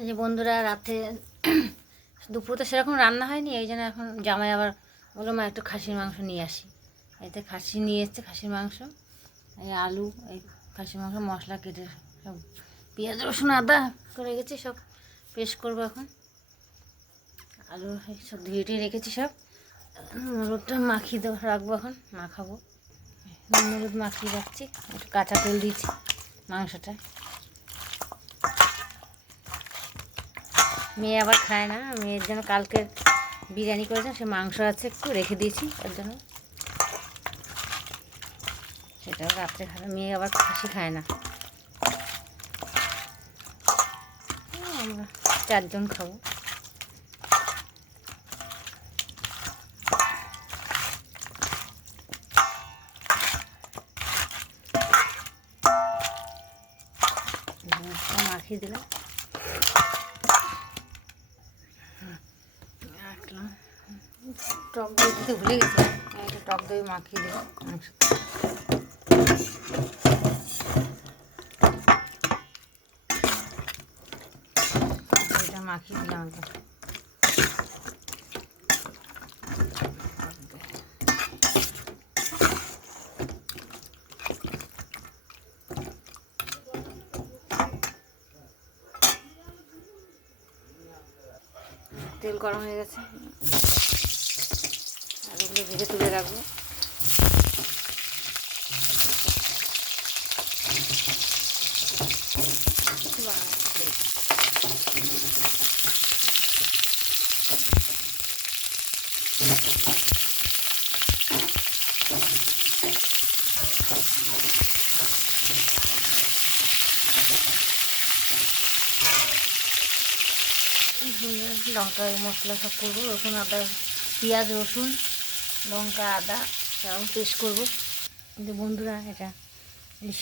এই যে বন্ধুরা, রাতে দুপুরে তো সেরকম রান্না হয়নি, এই জন্য এখন জামাই আবার বললো মা একটু খাসির মাংস নিয়ে আসি। এতে খাসি নিয়ে এসছে, খাসির মাংস, এই আলু, এই খাসির মাংস মশলা কেটে সব পেঁয়াজ রসুন আদা করে রেখেছি, সব পেস্ট করবো এখন। আলু সব ধুয়ে টুয়ে রেখেছি, সব হলুদটা মাখিয়ে রাখবো, এখন মাখাবো। হলুদ মাখিয়ে রাখছি, একটু কাঁচা তেল দিয়েছি মাংসটা। মেয়ে আবার খায় না, মেয়ের জন্য কালকে বিরিয়ানি করেছেন, সে মাংস আছে একটু রেখে দিয়েছি তার জন্য, সেটাও রাত্রে খাবে। মেয়ে আবার খাসি খায় না, আমরা 4 জন খাবো। মাখিয়ে দিলাম, রাখলাম। টক দই দিতে ভুলে গেছি, একটা টক দই মাখিয়ে দিলাম মাংস। এটা মাখিয়ে দিলাম একদম। তেল গরম হয়ে গেছে, আর ওগুলো ভেজে তুলে রাখবো। লঙ্কা মশলা সব করবো, রসুন আদা, পেঁয়াজ রসুন লঙ্কা আদা সব পেস্ট করবো। কিন্তু বন্ধুরা, এটা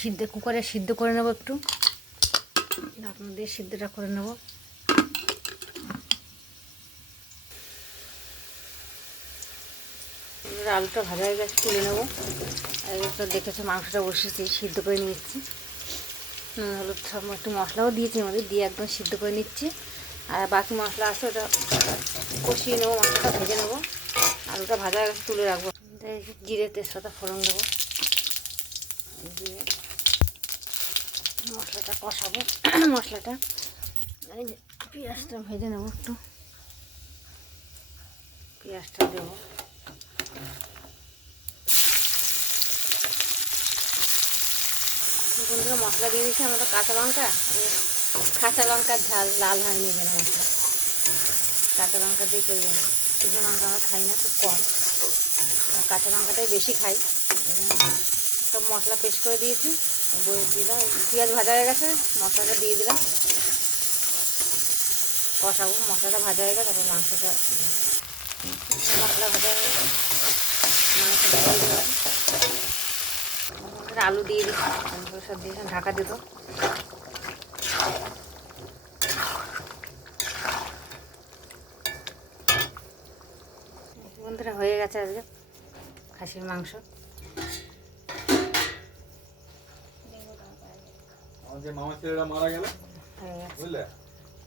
সিদ্ধ কুকারে সিদ্ধ করে নেবো, একটু ঢাকনা দিয়ে সিদ্ধটা করে নেবো। আলুটা ভাজা হয়ে গেছে, তুলে নেবো। তো দেখেছো মাংসটা বসেছি, সিদ্ধ করে নিচ্ছি। হলুদ সব একটু মশলাও দিয়েছি আমাদের, দিয়ে একদম সিদ্ধ করে নিচ্ছি। আর বাকি মশলা আছে, ওটা কষিয়ে নেবো, মশলাটা ভেজে নেবো। আলুটা ভাজা হয়ে গেছে, তুলে রাখবো। জিরে তেজপাতা ফোড়ন দেবো, দিয়ে মশলাটা কষাবো। মশলাটা এই যে পেঁয়াজটা ভেজে নেবো, একটু পেঁয়াজটা দেবো। বন্ধুরা, মশলা দিয়ে দিচ্ছি, আমরা কাঁচা লঙ্কার ঝাল লাল হয়নি যেন মশলা, কাঁচা লঙ্কা দিয়ে করে দেবো। শুকনো লঙ্কা আমরা খাই না, খুব কম, কাঁচা লঙ্কাটাই বেশি খাই। সব মশলা পেস্ট করে দিয়েছি, দিলাম। পেঁয়াজ ভাজা হয়ে গেছে, মশলাটা দিয়ে দিলাম, কষাবো। মশলাটা ভাজা হয়ে গেছে, তারপর মাংসটা মশলা ভাজা হয়ে গেছে, মাংসটা দিয়ে দিলাম। আলু দিয়ে দিচ্ছি, সব দিয়ে ঢাকা দেবো। বন্ধুরা, হয়ে গেছে আজকে খাসির মাংস। মামা ছেলেরা মারা গেল, বুঝলে?